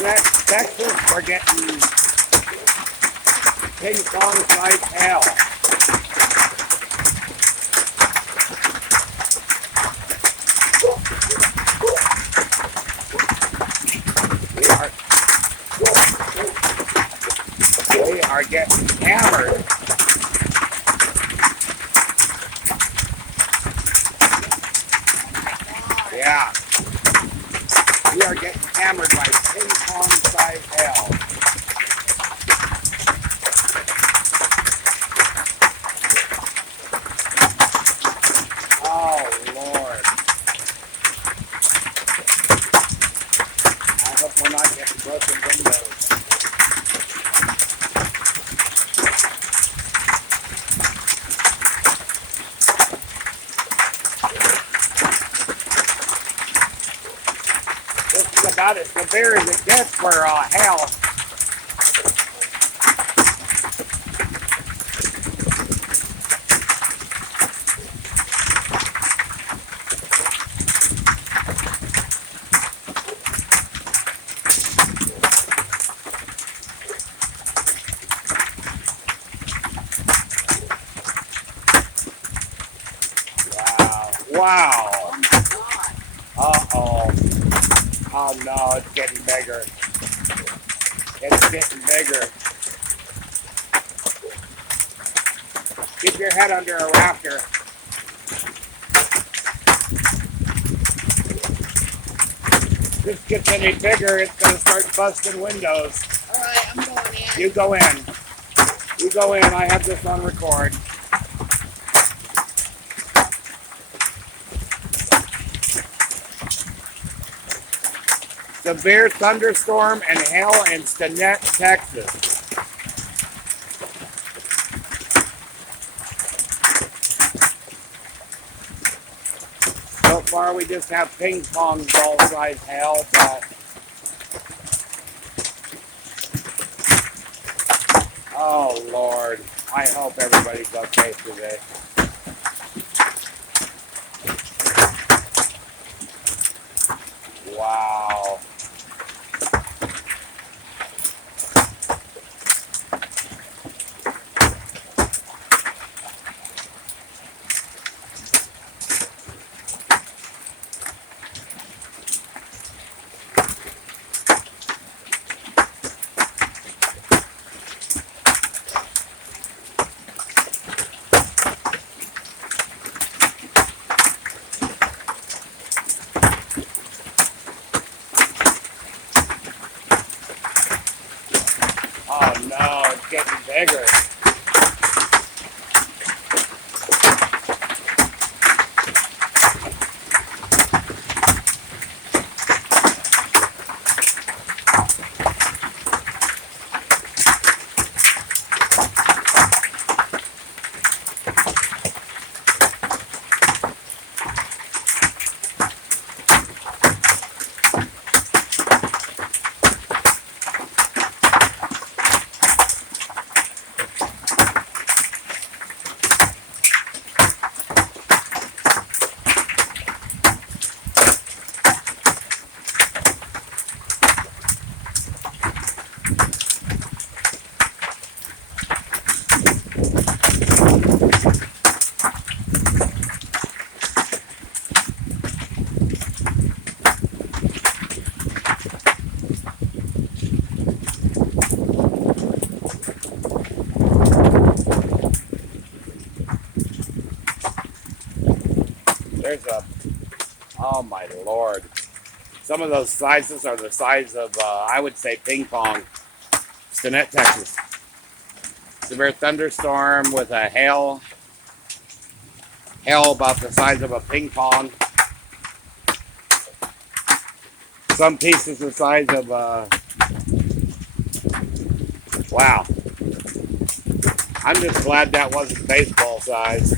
Stinnett, Texas, we're getting ping pong size hail. We are getting hammered. Yeah. We are getting hammered by ping pong size hail. Oh, Lord. I hope we're not getting broken windows. This is about as severe as it gets for hail. Wow. Uh-oh. Oh no, it's getting bigger. It's getting bigger. Keep your head under a rafter. If this gets any bigger, it's going to start busting windows. Alright, I'm going in. You go in. You go in. I have this on record. Severe thunderstorm and hail in Stinnett, Texas. So far we just have ping pong ball size hail, but oh Lord, I hope everybody's okay today. Wow. Oh no, it's getting bigger. There's a, oh my Lord. Some of those sizes are the size of, I would say, ping pong. Stinnett, Texas. Severe thunderstorm with a hail about the size of a ping pong. Some pieces the size of, wow. I'm just glad that wasn't baseball size.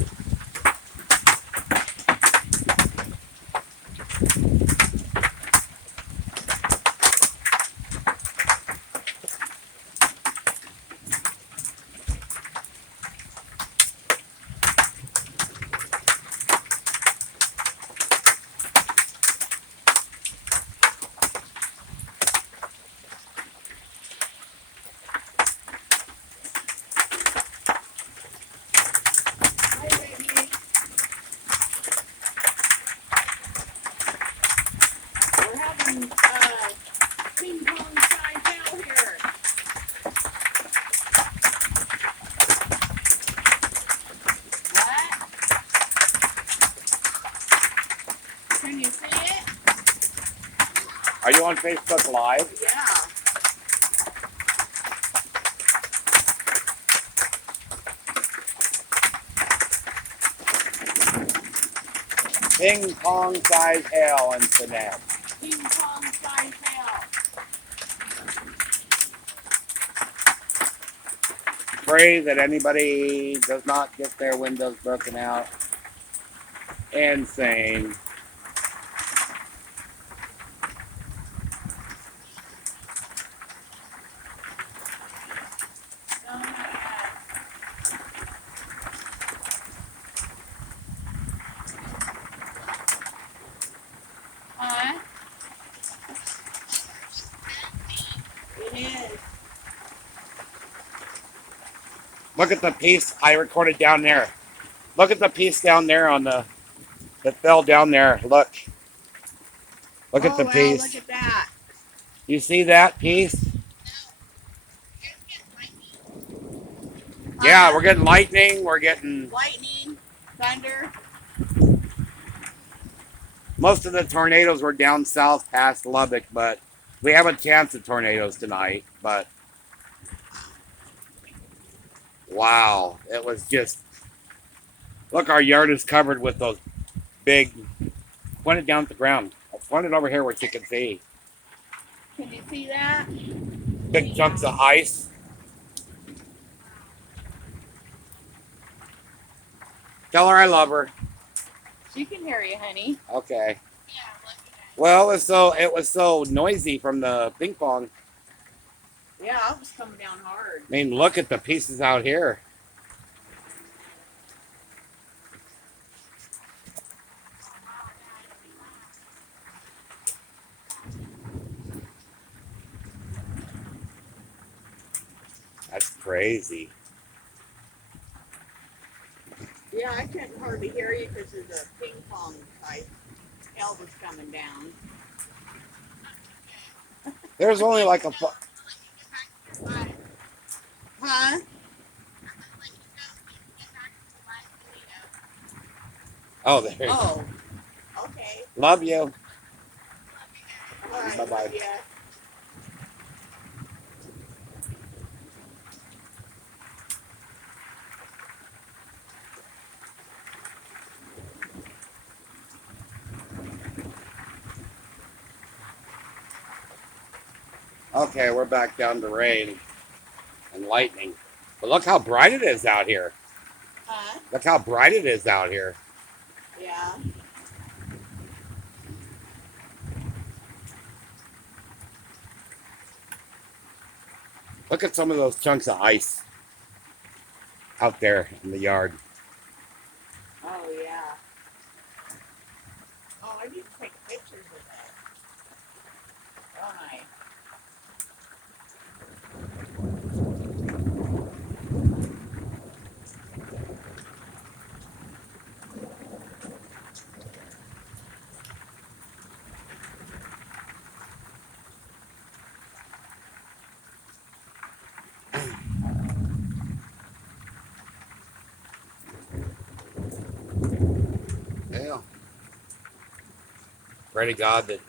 Can you see it? Are you on Facebook Live? Yeah. Ping pong size hail in Stinnett. Ping pong size hail. Pray that anybody does not get their windows broken out. Insane. No, not yet. Huh? It is. Look at the piece I recorded down there. Look at the piece down there on the that fell down there. Look. Look at the Wow, piece. look at that. You see that piece? Yeah, we're getting lightning. We're getting lightning, thunder. most of the tornadoes were down south past Lubbock, but we have a chance of tornadoes tonight. But wow, it was just look. Our yard is covered with those big. Point it down at the ground. Point it over here where you can see. Can you see that? Big chunks of ice. Tell her I love her. She can hear you, honey. Okay. Well, it was so noisy from the ping pong. Yeah, it was coming down hard. I mean, look at the pieces out here. That's crazy. Yeah, I couldn't hardly hear you because of the ping pong type. Hail was coming down. There's only like a. Huh? Oh, there. Oh. Okay. Love you. All right. Bye-bye. Yeah. Okay, we're back down to rain and lightning. But look how bright it is out here. Huh? Look how bright it is out here. Yeah. Look at some of those chunks of ice out there in the yard. Oh, yeah. Oh, I need to take pictures of that. Don't I? Yeah. Pray to God that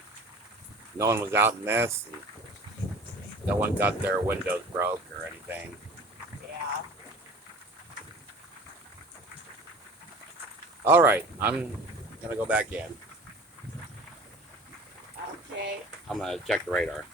no one was out in this and no one got their windows broke or anything. Yeah. All right, I'm gonna go back in. Okay. I'm gonna check the radar.